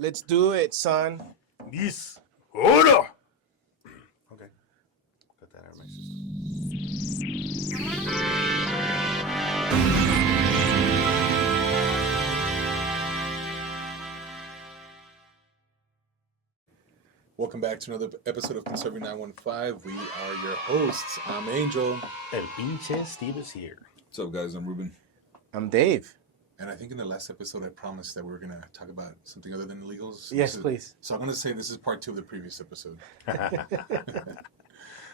Let's do it, son. Yes. Order. Okay. Got that out of my system. Welcome back to another episode of Conserving 915. We are your hosts. I'm Angel. El pinche Steve is here. What's up, guys? I'm Ruben. I'm Dave. And I think in the last episode, I promised that we were going to talk about something other than illegals. Yes, please. So I'm going to say this is part 2 of the previous episode.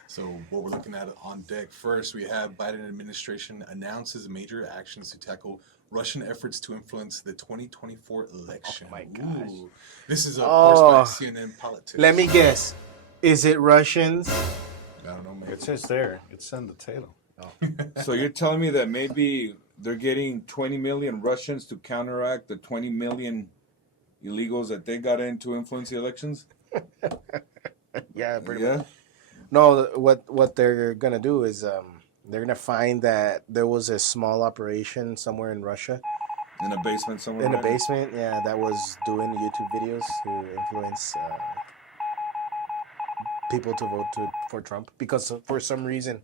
So what we're looking at on deck first, we have Biden administration announces major actions to tackle Russian efforts to influence the 2024 election. Oh my gosh. Ooh. This is, of course, by Oh. CNN Politics. Let me guess. Is it Russians? I don't know, man. It says there. It's on the tail. So you're telling me that maybe they're getting 20 million Russians to counteract the 20 million illegals that they got in to influence the elections? Yeah, pretty Yeah. much. No, what they're gonna do is they're gonna find that there was a small operation somewhere in Russia, In a basement somewhere. in a right? basement, yeah, that was doing YouTube videos to influence people to vote for Trump because for some reason,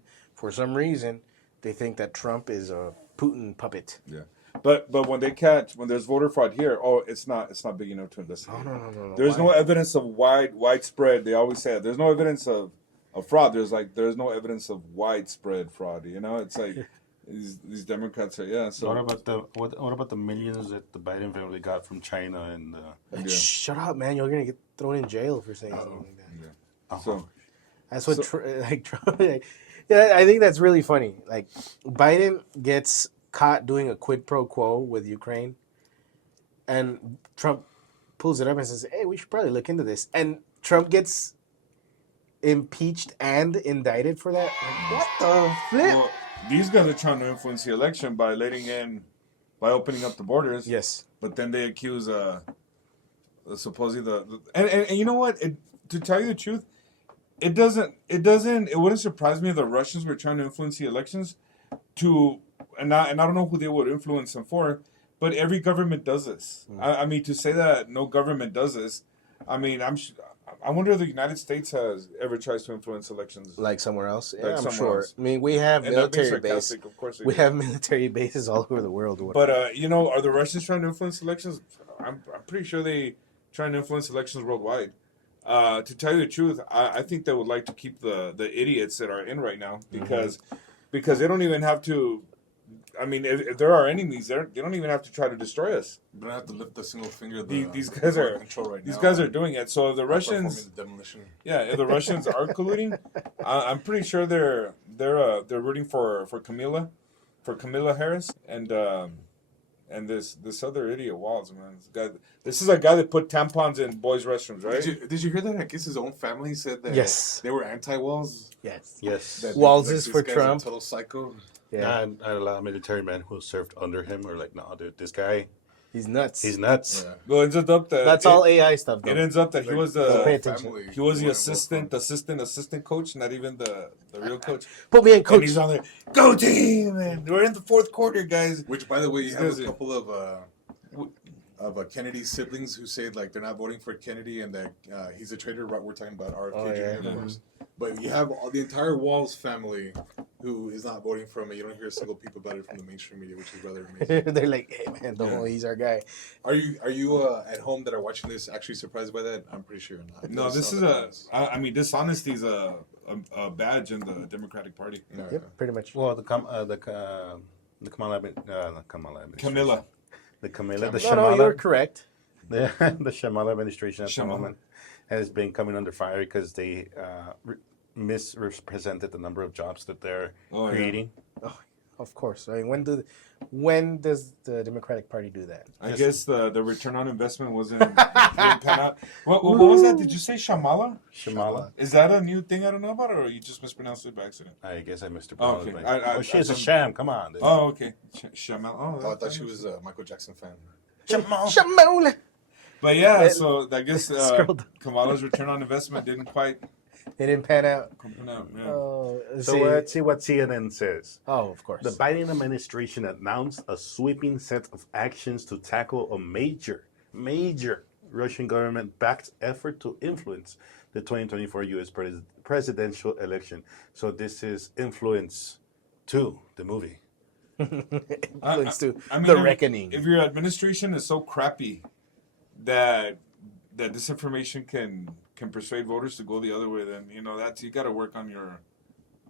they think that Trump is a Putin puppet. Yeah. But when there's voter fraud here, it's not big enough to investigate. No. There's Why? no evidence of widespread. They always say that. There's no evidence of fraud. There's no evidence of widespread fraud. You know, it's like these Democrats are So What about the millions that the Biden family got from China and yeah. Shut up, man! You're gonna get thrown in jail for saying something like that. Yeah. So That's what Trump. Yeah, I think that's really funny. Like Biden gets caught doing a quid pro quo with Ukraine, and Trump pulls it up and says, "Hey, we should probably look into this." And Trump gets impeached and indicted for that. Like, what the flip? well, these guys are trying to influence the election by opening up the borders. Yes. But then they accuse supposedly and you know what? To tell you the truth, it wouldn't surprise me if the Russians were trying to influence the elections and I don't know who they would influence them for, but every government does this. I mean, to say that no government does this, I mean, I wonder if the United States has ever tries to influence elections. Like somewhere else? Yeah, Like I'm somewhere sure. else. I mean, we have And not being military bases. sarcastic, of course. We have military bases all over the world. But are the Russians trying to influence elections? I'm pretty sure they trying to influence elections worldwide. To tell you the truth, I think they would like to keep the idiots that are in right now because they don't even have to. I mean, if there are enemies, they don't even have to try to destroy us. We don't have to lift a single finger. These guys are control right these now. guys are doing it. So if the Russians, Performing the demolition. if the Russians are colluding, I'm pretty sure they're rooting for Camilla Harris and this other idiot Walz, man. This is a guy that put tampons in boys' restrooms, right? Did you hear that? I guess his own family said that Yes. they were anti-walls. yes. yes. That Walls like, is this for guy's Trump. A total psycho. Yeah. And a lot of military men who served under him are like, no, dude, this guy, He's nuts. he's nuts. Yeah. Well, it ends up that That's all AI stuff, though. It ends up that he was Don't pay the attention. he was the Family. assistant coach, not even the real coach. Put me in, And coach. he's on there, go team, and we're in the fourth quarter, guys. Which, by the way, you have Excuse a me. couple of Kennedy's siblings who say like they're not voting for Kennedy and that he's a traitor. Right, we're talking about RFK Oh, yeah. Jr. of course. But you have the entire Walls family who is not voting for him, and you don't hear a single peep about it from the mainstream media, which is rather amazing. They're like, hey man, don't worry, he's our guy. Are you at home that are watching this actually surprised by that? I'm pretty sure you're not. No, this is I mean, dishonesty is a badge in the Democratic Party. No, Yep, pretty much. Well, the Kamala, not Kamala, Camilla. the Camilla, the No, you're Shamala, correct. the Shamala administration at the Shamala. moment has been coming under fire because they misrepresented the number of jobs that they're Oh, yeah. creating. Of course. I mean, when does the Democratic Party do that? I guess the return on investment didn't pan out. What was that? Did you say Shamala? Shamala. Is that a new thing I don't know about, or you just mispronounced it by accident? I guess I missed her. Oh, okay. Oh, she's a sham. Come on. Dude. Oh, okay. Shamala. Oh, I thought she was a Michael Jackson fan. Shamola. But yeah, so I guess Scroll down. Kamala's return on investment didn't quite It didn't pan out. come out. Yeah. Oh, So let's see what CNN says. Oh, of course. The Biden administration announced a sweeping set of actions to tackle a major Russian government-backed effort to influence the 2024 U.S. Presidential election. So this is Influence 2, the movie. Influence to I mean, the if- reckoning. If your administration is so crappy that disinformation can persuade voters to go the other way, then that's you got to work on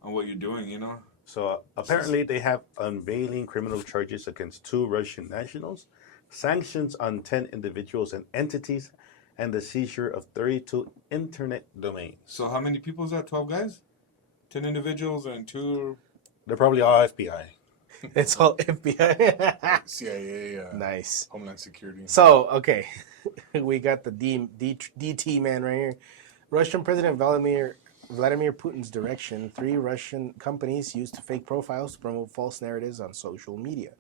what you're doing. So apparently they have unveiling criminal charges against 2 Russian nationals, sanctions on 10 individuals and entities, and the seizure of 32 internet domains. So how many people is that? 12 guys, 10 individuals, and 2. They're probably all FBI. It's all FBI. CIA, Nice. Homeland Security. So, okay. We got the DT man right here. Russian President Vladimir Putin's direction, 3 Russian companies used fake profiles to promote false narratives on social media.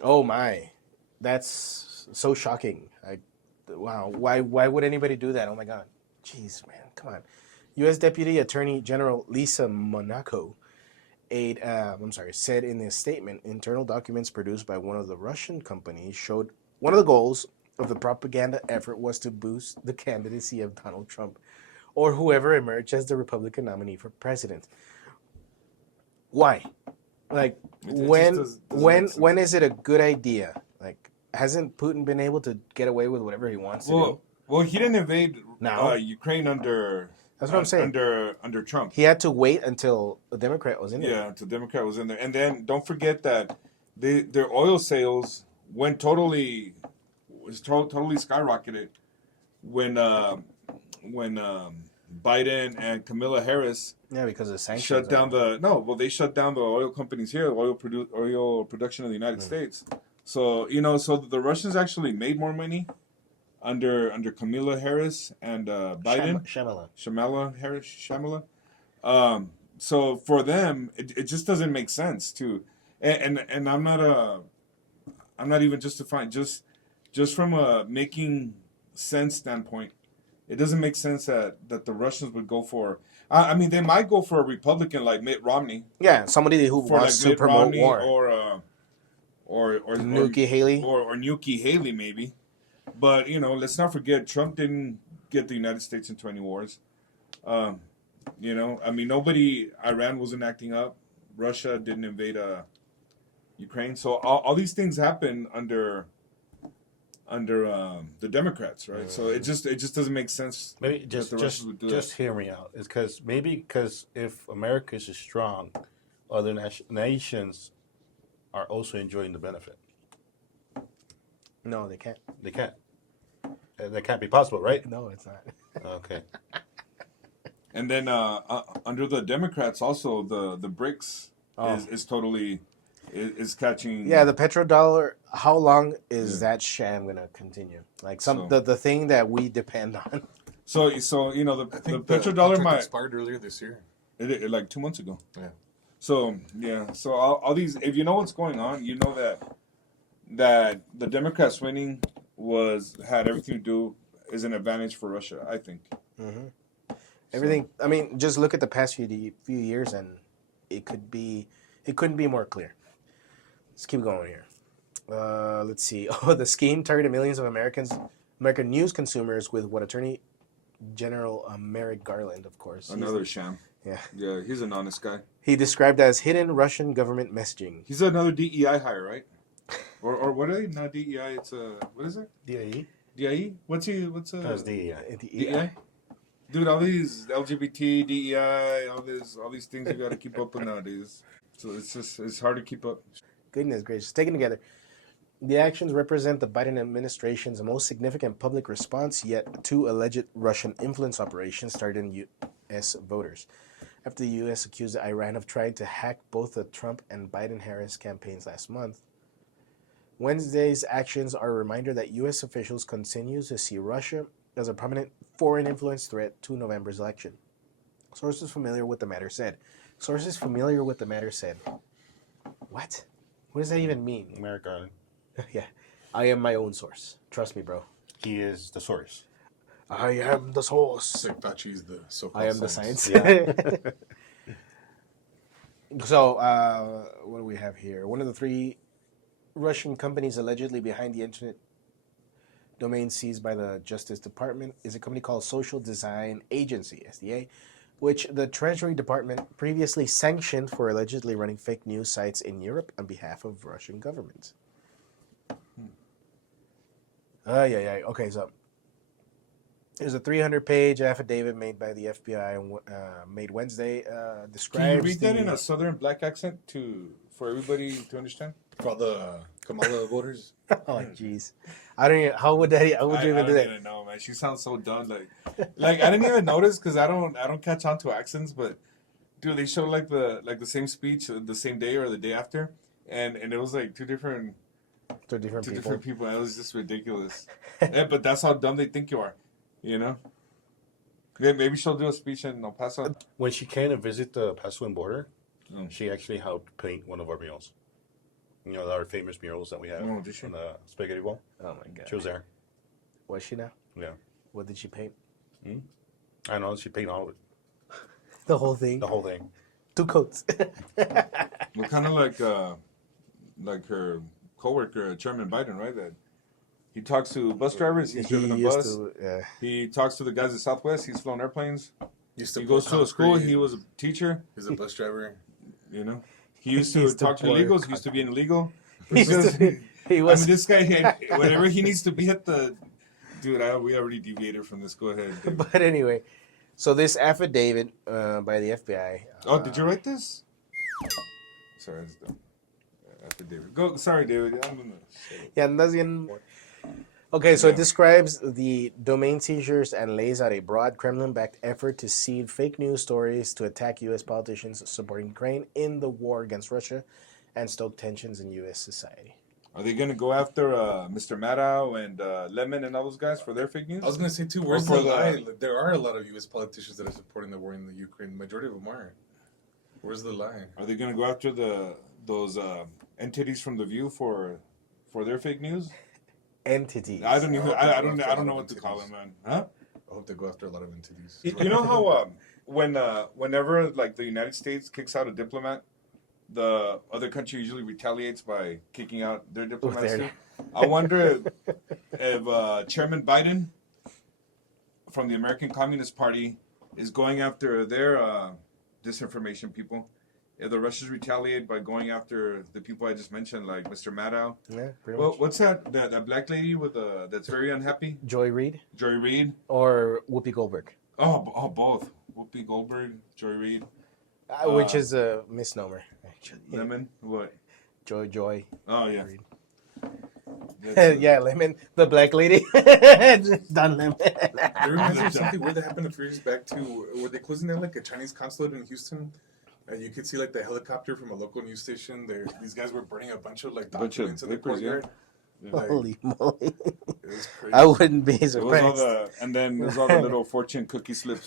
Oh my. That's so shocking. Wow. Why would anybody do that? Oh my God. Jeez, man. Come on. U.S. Deputy Attorney General Lisa Monaco said in a statement, internal documents produced by one of the Russian companies showed one of the goals of the propaganda effort was to boost the candidacy of Donald Trump or whoever emerged as the Republican nominee for president. Why? Like, It when just doesn't make sense. when is it a good idea? Like, hasn't Putin been able to get away with whatever he wants to do? Well, he didn't invade Now? Ukraine under. That's what I'm saying. Under Trump. He had to wait until a Democrat was in there. Yeah, until Democrat was in there, and then don't forget that their oil sales went totally skyrocketed when Biden and Kamala Harris Yeah, because of the sanctions. shut down they shut down the oil companies here, oil production in the United States. So so the Russians actually made more money under Kamala Harris and Biden. Shamala. So for them, it just doesn't make sense to, and I'm not even justifying, just from a making sense standpoint, it doesn't make sense that the Russians would go for. I mean, they might go for a Republican like Mitt Romney, Yeah, somebody who for wants like to Mitt promote Romney war. or Nikki Haley. or Nikki Haley maybe, but let's not forget Trump didn't get the United States into any wars. I mean, Iran wasn't acting up. Russia didn't invade Ukraine. So all these things happen under the Democrats, right? So it just doesn't make sense. Maybe that just the Russians would do just hear me out. It's because if America is strong, other nations are also enjoying the benefit. No, they can't. They can't. That can't be possible, right? No, it's not. Okay. And then under the Democrats, also the BRICS is totally is catching. Yeah, the petrodollar. How long is that sham gonna continue? Like the thing that we depend on. So the I the think petrodollar contract might expired earlier this year. it like 2 months ago. Yeah. So so all these, if you know what's going on, you know that the Democrats winning had everything to do is an advantage for Russia, I think. Mm-hmm. Everything. I mean, just look at the past few years, and it couldn't be more clear. Let's keep going here. Let's see. Oh, the scheme targeted millions of American news consumers with what Attorney General Merrick Garland, of course. Another sham. Yeah. Yeah, he's an honest guy. He described as hidden Russian government messaging. He's another DEI hire, right? Or what are they? Not DEI. It's what is it? DIE? DIE? What's That's DEI. DEI? Dude, all these LGBT, DEI, all these things you got to keep up with nowadays. So it's hard to keep up. Goodness gracious. Taken together, the actions represent the Biden administration's most significant public response yet to alleged Russian influence operations targeting U.S. voters, after the U.S. accused Iran of trying to hack both the Trump and Biden-Harris campaigns last month. Wednesday's actions are a reminder that U.S. officials continue to see Russia as a prominent foreign influence threat to November's election. Sources familiar with the matter said. What? What does that even mean? Merrick Garland. Yeah. I am my own source. Trust me, bro. He is the source. I am the source. It's like Fauci's the so-called I am the science. Yeah. So, what do we have here? One of the 3 Russian companies allegedly behind the internet domain seized by the Justice Department is a company called Social Design Agency, SDA, which the Treasury Department previously sanctioned for allegedly running fake news sites in Europe on behalf of Russian governments. Yeah. Okay, so there's a 300-page affidavit made by the FBI made Wednesday. Describes Can you read that the- in a southern black accent for everybody to understand? For all the Kamala voters. Oh, jeez. I don't even. How would that? How would you even do I that? don't even know, man. She sounds so done. Like I didn't even notice because I don't catch on to accents. But dude, they show like the same speech the same day or the day after, and it was like two different people. It was just ridiculous. Yeah, but that's how dumb they think you are, you know. Yeah, maybe she'll do a speech in El Paso. When she came to visit the Pasoan border, Mm. she actually helped paint one of our murals. You know, our famous murals that we have Oh, did she? on the spaghetti bowl. Oh my god. She was there. Was she now? Yeah. What did she paint? I know, she painted all of it. The whole thing. The whole thing. 2 coats. Well, kind of like her coworker, Chairman Biden, right? That he talks to bus drivers. He's driven a used bus. to, yeah. He talks to the guys at Southwest. He's flown airplanes. Used to He pour goes to a school. concrete. He was a teacher. He's a bus driver. You know, he used to Used to talk to pour illegals. He used to be an illegal. He used to- he I was. mean, this guy, whatever he needs to be at the. Dude, we already deviated from this. Go ahead. Dave. But anyway, so this affidavit by the FBI. Oh, did you write this? Sorry, it's dumb. After David. Go. Sorry, David. I'm gonna. Yeah, andas bien. Okay, so it describes the domain seizures and lays out a broad Kremlin-backed effort to seed fake news stories to attack U.S. politicians supporting Ukraine in the war against Russia and stoke tensions in U.S. society. Are they gonna go after Mr. Maddow and Lemon and all those guys for their fake news? I was gonna say too. Where's for the the- lie? Like, there are a lot of U.S. politicians that are supporting the war in the Ukraine. The majority of them are. Where's the lie? Are they gonna go after those entities from the View for their fake news? Entities. I don't even. I don't After a lot know of what to call them, entities. man. Huh? I hope they go after a lot of entities. You know how whenever like the United States kicks out a diplomat, the other country usually retaliates by kicking out their diplomats there. too. I wonder if Chairman Biden from the American Communist Party is going after their disinformation people. If the Russians retaliate by going after the people I just mentioned, like Mr. Maddow. Yeah, pretty Well, much. what's that black lady with that's very unhappy? Joy Reid Joy Reid. or Whoopi Goldberg, Oh, both. Whoopi Goldberg, Joy Reid, which is a misnomer, actually. Lemon. What? Joy. Oh yeah. Reid. That's, Yeah, Lemon, the black lady. Don Lemon. It reminds me of something weird that happened a few years back too. Were they closing down like a Chinese consulate in Houston? You could see like the helicopter from a local news station. These guys were burning a bunch of like Bunch of documents in the papers, yeah. courtyard. Like, Holy moly. it was crazy. I wouldn't be It was all surprised. and then there's all the little fortune cookie slips.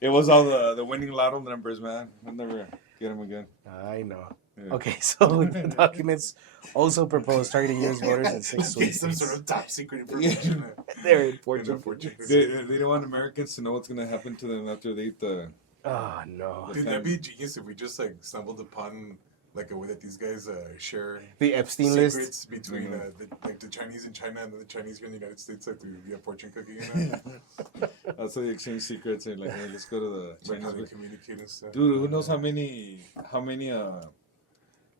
It was all the winning lotto numbers, man. I'll never get them again. I know. Yeah. Okay, so the documents also propose targeting U.S. voters in 6 Get some states. sort of top secret information. They're in in Portugal. the fortune. They don't want Americans to know what's gonna happen to them after they eat the. Oh, no. Dude, that'd be genius if we just like stumbled upon like a way that these guys share The Epstein list. secrets between the Chinese in China and the Chinese here in the United States, like through via fortune cookie. You know? That's how they exchange secrets and like, hey, let's go to the Like how they Chinese. communicate and stuff. Dude, who knows how many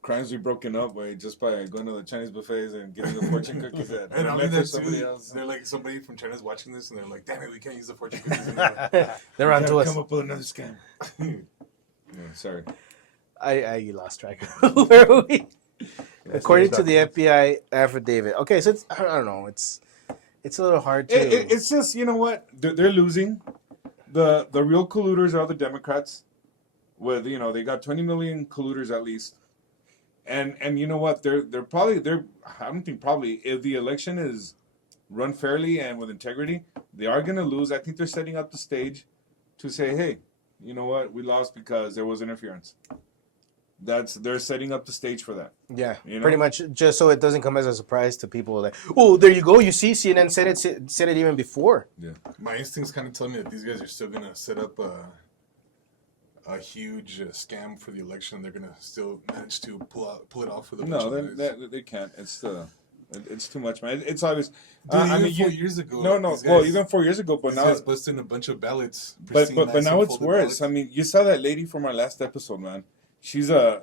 crimes we've broken up by just by going to the Chinese buffets and getting the fortune cookies that And are I meant mean for that somebody too. else. They're like somebody from China's watching this, and they're like, "Damn it, we can't use the fortune cookies anymore." They're on to us. Come up with another scam. Yeah, sorry. I lost track of where are we. According to the FBI affidavit. Okay, so it's, I don't know. It's a little hard to. It's just, you know what? They're losing. The real colluders are the Democrats. With, you know, they got 20 million colluders at least. And you know what? They're probably I don't think probably if the election is run fairly and with integrity, they are gonna lose. I think they're setting up the stage to say, hey, you know what? We lost because there was interference. They're setting up the stage for that. Yeah, You know? pretty much, just so it doesn't come as a surprise to people. Like, oh, there you go. You see, CNN said it even before. Yeah. My instincts kind of tell me that these guys are still gonna set up a huge scam for the election. They're gonna still manage to pull it off for the No, election. they can't. It's It's too much, man. It's always. Dude, I even mean, 4 years ago. No. these Well, guys- even 4 years ago, but these now. guys busting a bunch of ballots. But pristine, but nice now and it's folded worse. ballots. I mean, you saw that lady from our last episode, man. She's a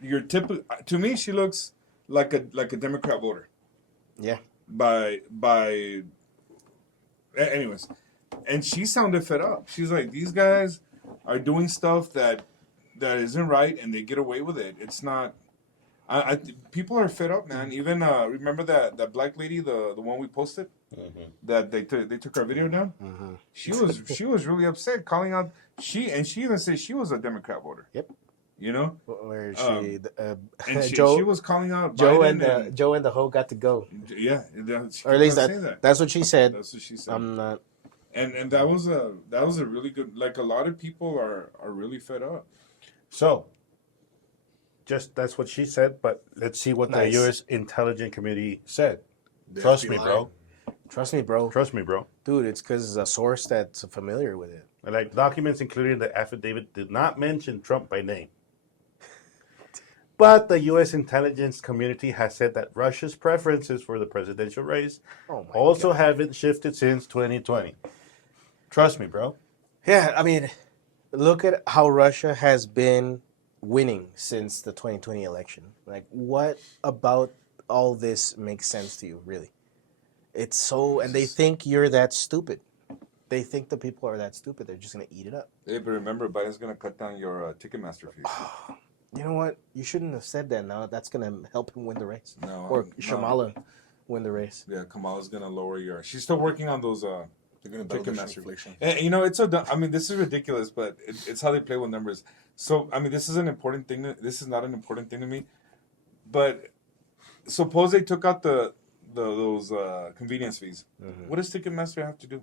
your typical. To me, she looks like a Democrat voter. Yeah. Anyways, and she sounded fed up. She's like, these guys are doing stuff that isn't right, and they get away with it. It's not. People are fed up, man. Even remember that black lady, the one we posted, that they took our video down. Mhm. She was really upset, calling out she even said she was a Democrat voter. Yep. You know, Where and she Joe was calling out Joe Biden and Joe and the hoe got to go, yeah, she or at least kept on saying that's what she said. That's what she said. I'm not. And that was a really good. Like a lot of people are really fed up. So, just that's what she said, but let's see what Nice. the U.S. intelligence community said. The Trust me, FBI. bro. Trust me, bro. Trust me, bro. Dude, it's because it's a source that's familiar with it. Like documents included in the affidavit did not mention Trump by name. But the U.S. intelligence community has said that Russia's preferences for the presidential race Oh my also God. haven't shifted since 2020. Trust me, bro. Yeah, I mean, look at how Russia has been winning since the 2020 election. Like, what about all this makes sense to you, really? It's so, and they think you're that stupid. They think the people are that stupid. They're just gonna eat it up. Hey, but remember, Biden's gonna cut down your Ticketmaster fees. You know what? You shouldn't have said that. Now that's gonna help him win the race, No, or no. Shamala win the race. Yeah, Kamala's gonna lower your. She's still working on those. They're gonna battle Ticketmaster. inflation. And, you know, it's so. I mean, this is ridiculous, but it's how they play with numbers. So, I mean, this is an important thing. This is not an important thing to me, but suppose they took out those convenience fees. Mhm. What does Ticketmaster have to do?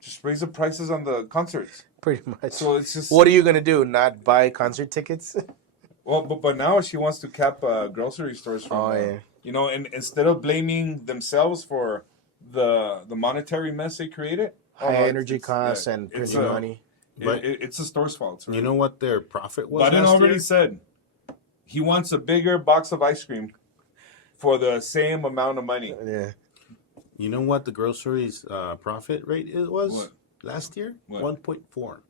Just raise the prices on the concerts. Pretty much. So it's just What are you gonna do? Not buy concert tickets? well, but now she wants to cap grocery stores from. Oh, yeah. You know, and instead of blaming themselves for the monetary mess they created, High energy costs yeah, and it's printing money. But- it's the store's fault. You know what their profit was Biden last already year? said he wants a bigger box of ice cream for the same amount of money. Yeah. You know what the groceries profit rate was What? last year? What? 1.4.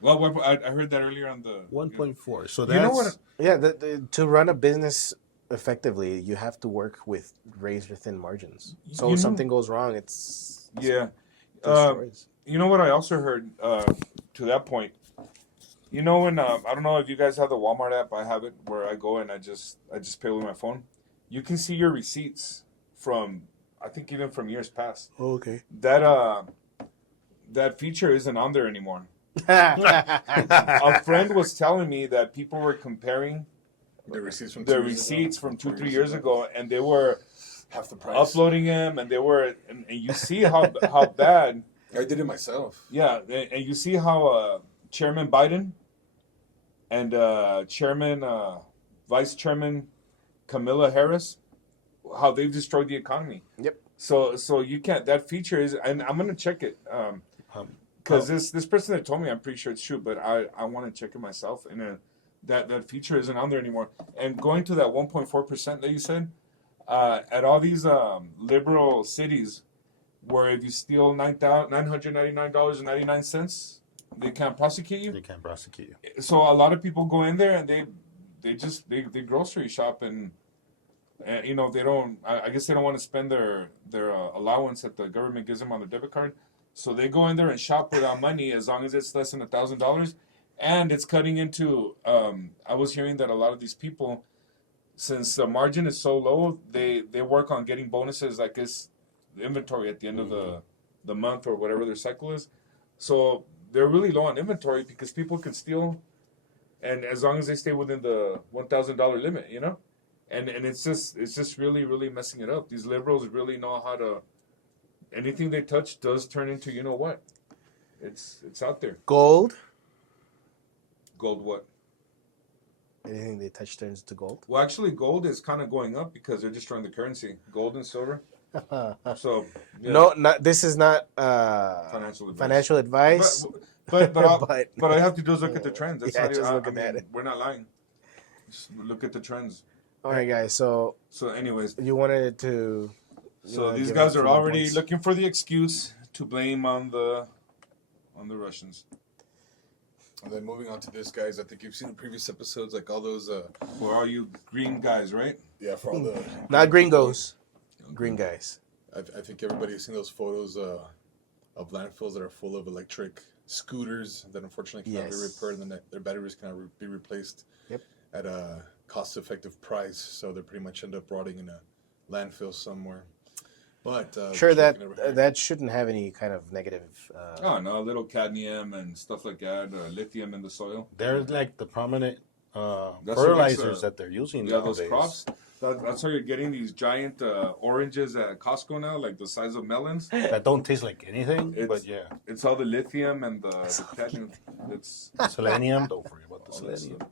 Well, I heard that earlier on the 1.4. So You that's know what? Yeah, to run a business effectively, you have to work with razor thin margins. So You if know- something goes wrong, it's Yeah. destroys. You know what I also heard to that point. You know when I don't know if you guys have the Walmart app. I have it where I go and I just pay with my phone. You can see your receipts from I think even from years past. Okay. That feature isn't on there anymore. A friend was telling me that people were comparing The receipts from their 2 years ago, receipts from 4 2-3 years ago, and they were half the price. uploading them, and they were, and you see how bad. I did it myself. Yeah, and you see how Chairman Biden and Vice Chairman Kamala Harris, how they've destroyed the economy. Yep. So you can't. That feature is, and I'm gonna check it. Because this person that told me, I'm pretty sure it's true, but I want to check it myself. And that feature isn't on there anymore. And going to that 1.4% that you said, at all these liberal cities, where if you steal $999.99, they can't prosecute you. they can't prosecute you. So a lot of people go in there and they grocery shop and you know they don't. I guess they don't want to spend their allowance that the government gives them on their debit card. So they go in there and shop without money as long as it's less than $1,000, and it's cutting into. I was hearing that a lot of these people, since the margin is so low, they work on getting bonuses like this inventory at the end of the month or whatever their cycle is. So they're really low on inventory because people can steal, and as long as they stay within the $1,000 limit, you know, and it's just really messing it up. These liberals really know how to. Anything they touch does turn into you know what. It's out there. Gold. Gold what? Anything they touch turns to gold. Well, actually, gold is kind of going up because they're destroying the currency. Gold and silver. So yeah. No, not this is not Financial advice. financial advice. But all But- I have to do is look at the trends. That's Yeah, not just I looking mean, at it. We're not lying. Just look at the trends. All right, guys. So So, anyways, you wanted to. so these give guys us are some already points. looking for the excuse to blame on the Russians. And then moving on to this, guys, I think you've seen the previous episodes, like all those, For all you green guys, right? yeah, for all the Not gringos, green guys. I think everybody has seen those photos of landfills that are full of electric scooters that unfortunately cannot be Yes. repaired, and their batteries cannot be replaced Yep. at a cost-effective price. So they pretty much end up rotting in a landfill somewhere. But Sure, just that looking over here- that shouldn't have any kind of negative. Oh no, little cadmium and stuff like that, lithium in the soil. They're like the prominent what makes, fertilizers that they're using Yeah, those nowadays. crops. That's how you're getting these giant oranges at Costco now, like the size of melons. that don't taste like anything. It's- But yeah, It's all the lithium and the cadmium. It's selenium. Don't forget about the all that selenium. stuff.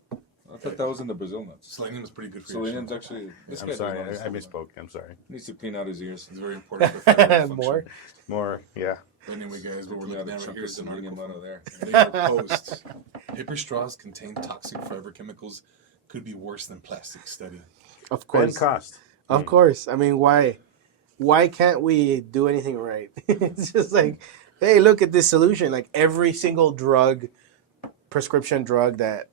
I thought that was in the Brazil nuts. Selenium is pretty good for your Selenium's shin. actually. This I'm guy sorry, does I not misspoke. I'm sorry. needs to clean out his ears. It's very important for thyroid function. More. More, yeah. Anyway, guys, what we're Clean looking out the at right chunk here of is an selenium article out of there. from New York Post. Paper straws contain toxic forever chemicals could be worse than plastic study. Of And course, cost. of course. I mean, why can't we do anything right? It's just like, hey, look at this solution. Like every single prescription drug that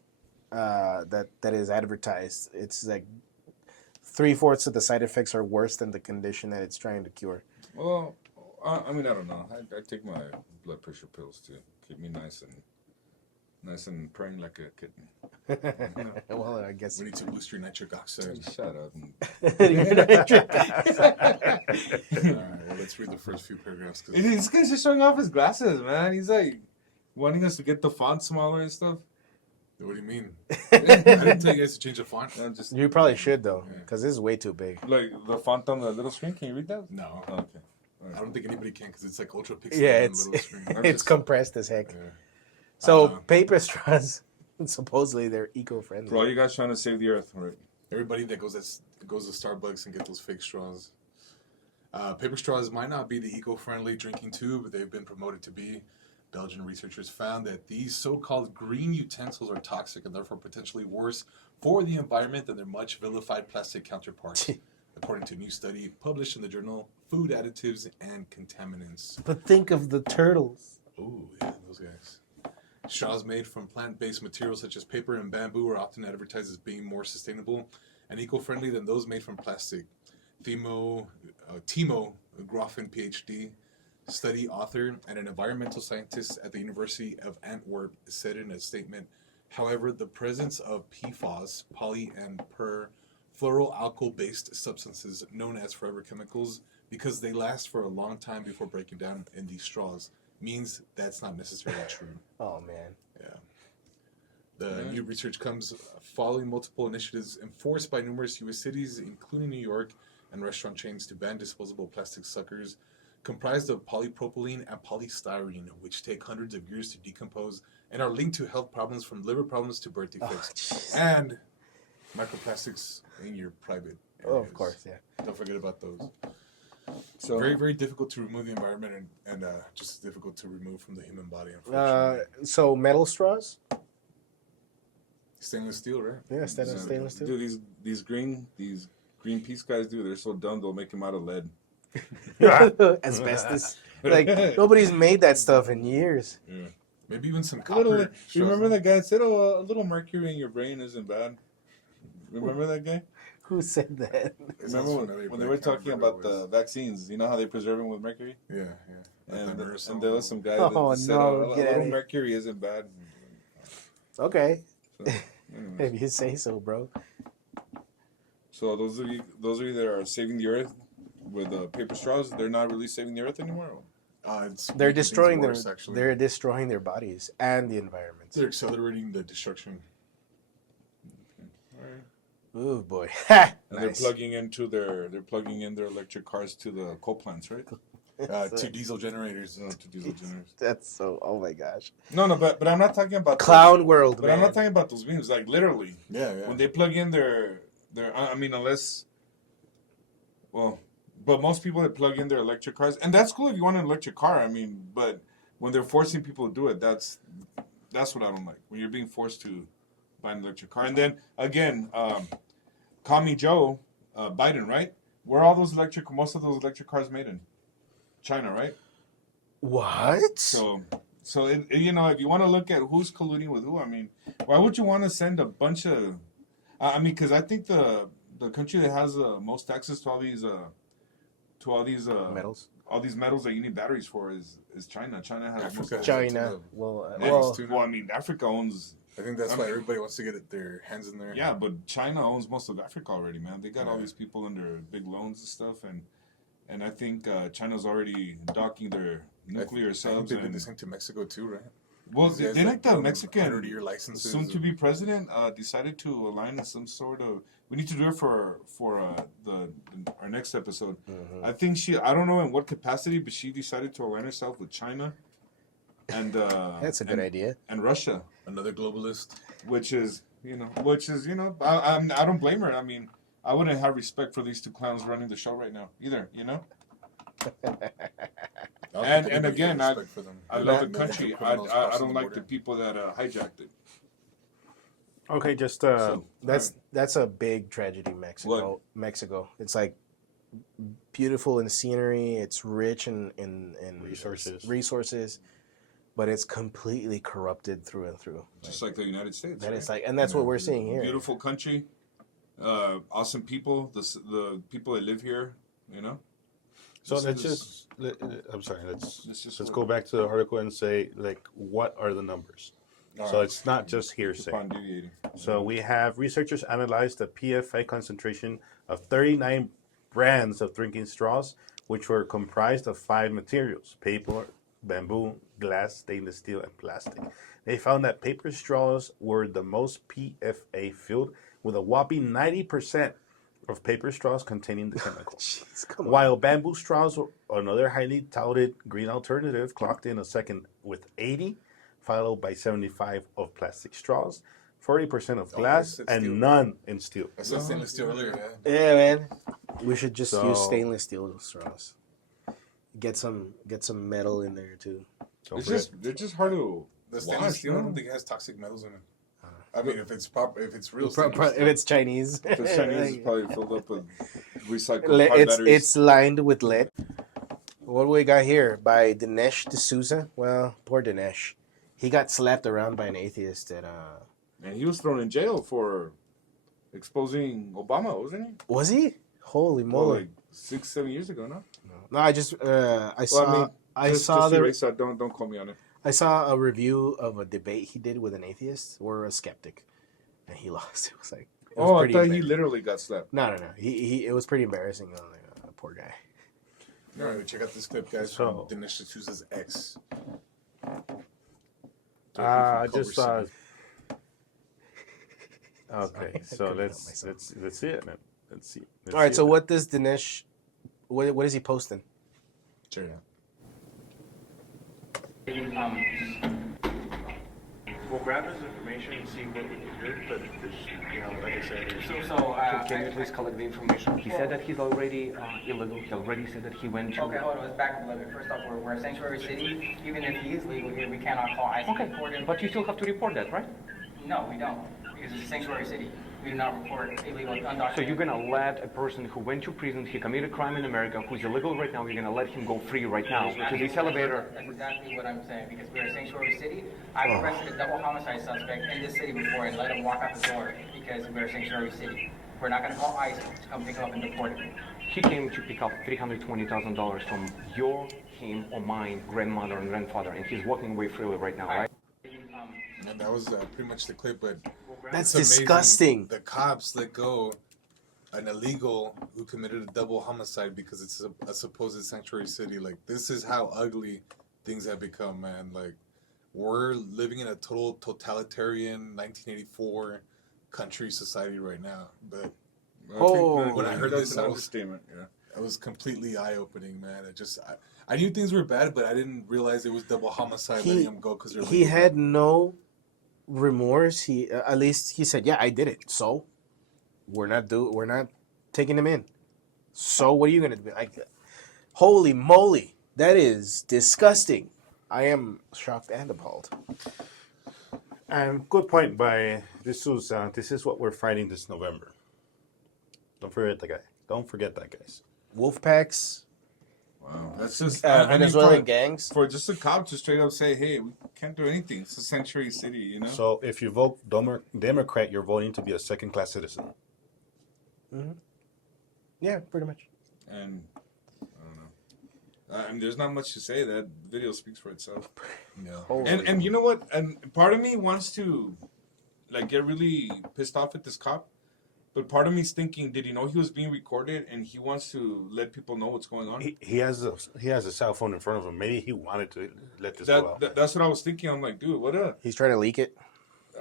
is advertised, it's like 3/4 of the side effects are worse than the condition that it's trying to cure. Well, I mean, I don't know. I take my blood pressure pills to keep me nice and purring like a kitten. Well, I guess. We need to boost your nitric oxide. Shut up. You're not tripping. All right, well, let's read the first few paragraphs. 'Cause This guy's just showing off his glasses, man. He's like wanting us to get the font smaller and stuff. what do you mean? I didn't tell you guys to change the font. I'm just You probably should though, Yeah. because this is way too big. like the font on the little screen. Can you read that? No, Oh, okay. I don't think anybody can because it's like ultra pixelated Yeah, on it's the little screen. I'm it's just- compressed as heck. Yeah. So Uh, paper straws, supposedly they're For all eco-friendly. you guys trying to save the earth, right? Everybody that goes to Starbucks and get those fake straws. Paper straws might not be the eco-friendly drinking tube they've been promoted to be. Belgian researchers found that these so-called green utensils are toxic and therefore potentially worse for the environment than their much vilified plastic counterparts, according to a new study published in the journal Food Additives and Contaminants. But think of the turtles. Ooh, yeah, those guys. Straws made from plant-based materials such as paper and bamboo are often advertised as being more sustainable and eco-friendly than those made from plastic. Timo Groffen, PhD, study author and an environmental scientist at the University of Antwerp, said in a statement, however, the presence of PFAS, poly and fluoroalkyl-based substances known as forever chemicals, because they last for a long time before breaking down in these straws, means that's not necessarily true. Oh man. Yeah. The new research comes following multiple initiatives enforced by numerous U.S. cities, including New York, and restaurant chains to ban disposable plastic suckers comprised of polypropylene and polystyrene, which take hundreds of years to decompose and are linked to health problems from liver problems to birth defects and microplastics in your private areas. Oh, of course, yeah. Don't forget about those. So Very, very difficult to remove the environment and just as difficult to remove from the human body, unfortunately. So metal straws? Stainless steel, right? Yeah, stainless steel. Dude, these Greenpeace guys, dude, they're so dumb they'll make them out of lead. Asbestos. Like nobody's made that stuff in years. Yeah. Maybe even some You copper. remember that guy that said, "Oh, a little mercury in your brain isn't bad." Remember that guy? Who said that? Remember when they were talking about the vaccines? You know how they preserve them with mercury? Yeah, yeah. Like And, the nurse and there was some guy Oh, that said, no, "A get little outta here." mercury isn't bad." Okay, So, anyways. if you say so, bro. So those of you that are saving the earth with paper straws, they're not really saving the earth anymore. They're making things destroying worse, their actually. they're destroying their bodies and the environment. They're accelerating the destruction. Oh boy. And Nice. they're plugging in their electric cars to the coal plants, right? To diesel generators. To diesel generators. That's so. Oh my gosh. No, but I'm not talking about Clown world, But man. I'm not talking about those beams. Like literally, Yeah, yeah. when they plug in their I mean, unless, well, but most people that plug in their electric cars, and that's cool if you want an electric car. I mean, but when they're forcing people to do it, that's what I don't like. When you're being forced to buy an electric car, and then again, Commie Joe, Biden, right? Where are all those most of those electric cars made in? China, right? What? So you know, if you want to look at who's colluding with who, I mean, why would you want to send a bunch of? I mean, because I think the country that has the most access to all these Metals. all these metals that you need batteries for is China. China has most Africa of has it. a ton China. of Well, metals too. Well, I mean, Africa owns. I think that's I why mean- everybody wants to get their hands in there. Yeah, but China owns most of Africa already, man. They got all Yeah. these people under big loans and stuff, and I think China's already docking their nuclear I think subs. they did And the same to Mexico too, right? well, These guys, didn't the give them Mexican 100-year licenses. soon to be president decided to align in some sort of? We need to do it for our next episode. Mhm. I think I don't know in what capacity, but she decided to align herself with China, and That's a good idea. and Russia, Another globalist. which is I don't blame her. I mean, I wouldn't have respect for these two clowns running the show right now either. You know, I don't think And anybody again, has respect for them. I They're love like the millions of country. criminals I crossing don't like the border. people that hijacked it. Okay, just So, That's a big tragedy, Mexico. What? Mexico. It's like beautiful in scenery. It's rich in resources, but it's completely corrupted through and through. just like the United States. That right? is like, and that's what we're seeing here. Beautiful country, awesome people. The people that live here, you know. so This let's is- just. I'm sorry. Let's This is let's what- go back to the article and say like what are the numbers. All So right. it's not just Keep hearsay. on deviating. So we have researchers analyzed the PFA concentration of 39 brands of drinking straws, which were comprised of 5 materials: paper, bamboo, glass, stainless steel, and plastic. They found that paper straws were the most PFA filled, with a whopping 90% of paper straws containing the chemical. Jeez, come on. While bamboo straws, another highly touted green alternative, clocked in a second with 80, followed by 75 of plastic straws, 40% of Oh, glass, it's and steel. none in steel. I said stainless steel earlier, yeah. Yeah, man. We should just So- use stainless steel straws. Get some metal in there too. Don't forget. They're just hard to. The stainless wash, steel, I no? don't think it has toxic metals in it. I mean, if it's proper, if it's real If stainless steel. it's Chinese, If it's Chinese, it's probably filled up with recycled car it's batteries. lined with lead. What do we got here by Dinesh D'Souza? Well, poor Dinesh. He got slapped around by an atheist at And he was thrown in jail for exposing Obama, wasn't he? was he? Holy Well, moly! like 6-7 years ago, no? No, I just I saw Well, I mean, I saw the erase that. Don't quote me on it. I saw a review of a debate he did with an atheist or a skeptic, and he lost. It was like it was Oh, I pretty thought he embar- literally got slapped. No. He it was pretty embarrassing. I was like, poor guy. All right, check out this clip, guys, So- from Dinesh D'Souza's ex. I just Culver Okay, I so couldn't help let's myself. let's see it, man. Let's see. Let's All right. see So it. what does Dinesh? What is he posting? Check it out. We'll grab his information and see what we can do, but there's, like I said, there's Can you please collect the information? He said that he's already illegal. He already said that he went to. Okay, hold on, let's back up a little bit. First off, we're a sanctuary city. Even if he is legal here, we cannot call ICE Okay, and report him. but you still have to report that, right? No, we don't, because it's a sanctuary city. We do not report illegal, undocumented. So you're gonna let a person who went to prison, he committed crime in America, who's illegal right now, you're gonna let him go free right now to this elevator. That's exactly what I'm saying, because we're a sanctuary city. I've arrested a double homicide suspect in this city before and let him walk out the door because we're a sanctuary city. We're not gonna call ICE to come pick him up and deport him. He came to pick up $320,000 from your, him, or mine, grandmother and grandfather, and he's walking away freely right now, right? And that was pretty much the clip, but That's it's amazing. disgusting. The cops let go an illegal who committed a double homicide because it's a supposed sanctuary city. Like, this is how ugly things have become, man. Like, we're living in a total totalitarian 1984 country society right now. But when I heard that's this, an I was- understatement. Yeah. it was completely eye-opening, man. I knew things were bad, but I didn't realize it was double homicide letting him go because they're He legal. had no remorse. He at least he said, "Yeah, I did it." So we're not taking him in. So what are you gonna do? Like, holy moly, that is disgusting. I am shocked and appalled. And good point by this is what we're fighting this November. Don't forget that guy. Don't forget that, guys. Wolf packs, Wow, that's just Venezuelan for, gangs. for just a cop to straight up say, "Hey, we can't do anything. It's a sanctuary city," you know. So if you vote Democrat, you're voting to be a second-class citizen. Yeah, pretty much. And I don't know. I mean, there's not much to say. That video speaks for itself. Yeah. And you know what? And part of me wants to, like, get really pissed off at this cop. But part of me's thinking, did he know he was being recorded and he wants to let people know what's going on? He has a cell phone in front of him. Maybe he wanted to let this go out. That's what I was thinking. I'm like, dude, what up? He's trying to leak it.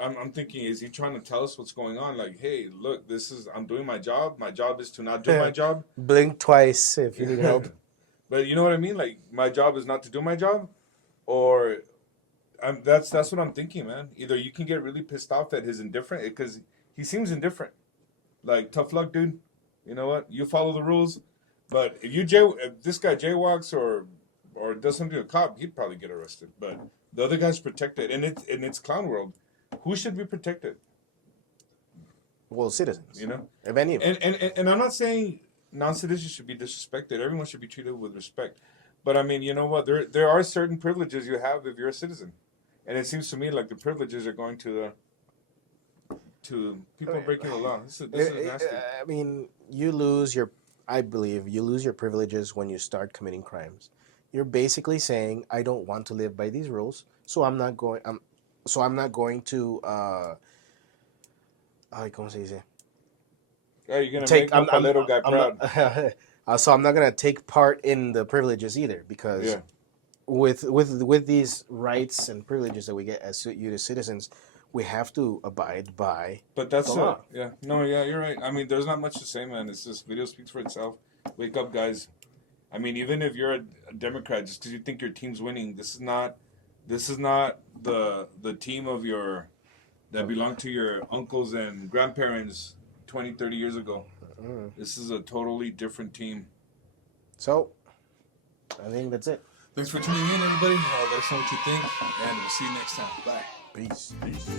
I'm thinking, is he trying to tell us what's going on? Like, hey, look, I'm doing my job. My job is to not do my job. Blink twice if you need help. But you know what I mean? Like, my job is not to do my job, or that's what I'm thinking, man. Either you can get really pissed off at his indifferent, because he seems indifferent. Like, tough luck, dude. You know what? You follow the rules. But if this guy jaywalks or does something to a cop, he'd probably get arrested. But the other guy's protected, and it's clown world. Who should be protected? Well, citizens. You know. If any of them. And I'm not saying non-citizens should be disrespected. Everyone should be treated with respect. But I mean, you know what? There are certain privileges you have if you're a citizen, and it seems to me like the privileges are going to people breaking the law. This is nasty. I mean, I believe you lose your privileges when you start committing crimes. You're basically saying, I don't want to live by these rules, so I'm not going to ¿cómo se dice? Yeah, you're gonna make a little guy proud. So I'm not gonna take part in the privileges either, because with these rights and privileges that we get as citizens, we have to abide by. But that's the law. you're right. I mean, there's not much to say, man. It's just video speaks for itself. Wake up, guys. I mean, even if you're a Democrat, just because you think your team's winning, this is not the team that belonged to your uncles and grandparents 20, 30 years ago. This is a totally different team. So, I think that's it. Thanks for tuning in, everybody. Let us know what you think, and we'll see you next time. Bye. Peace. Peace.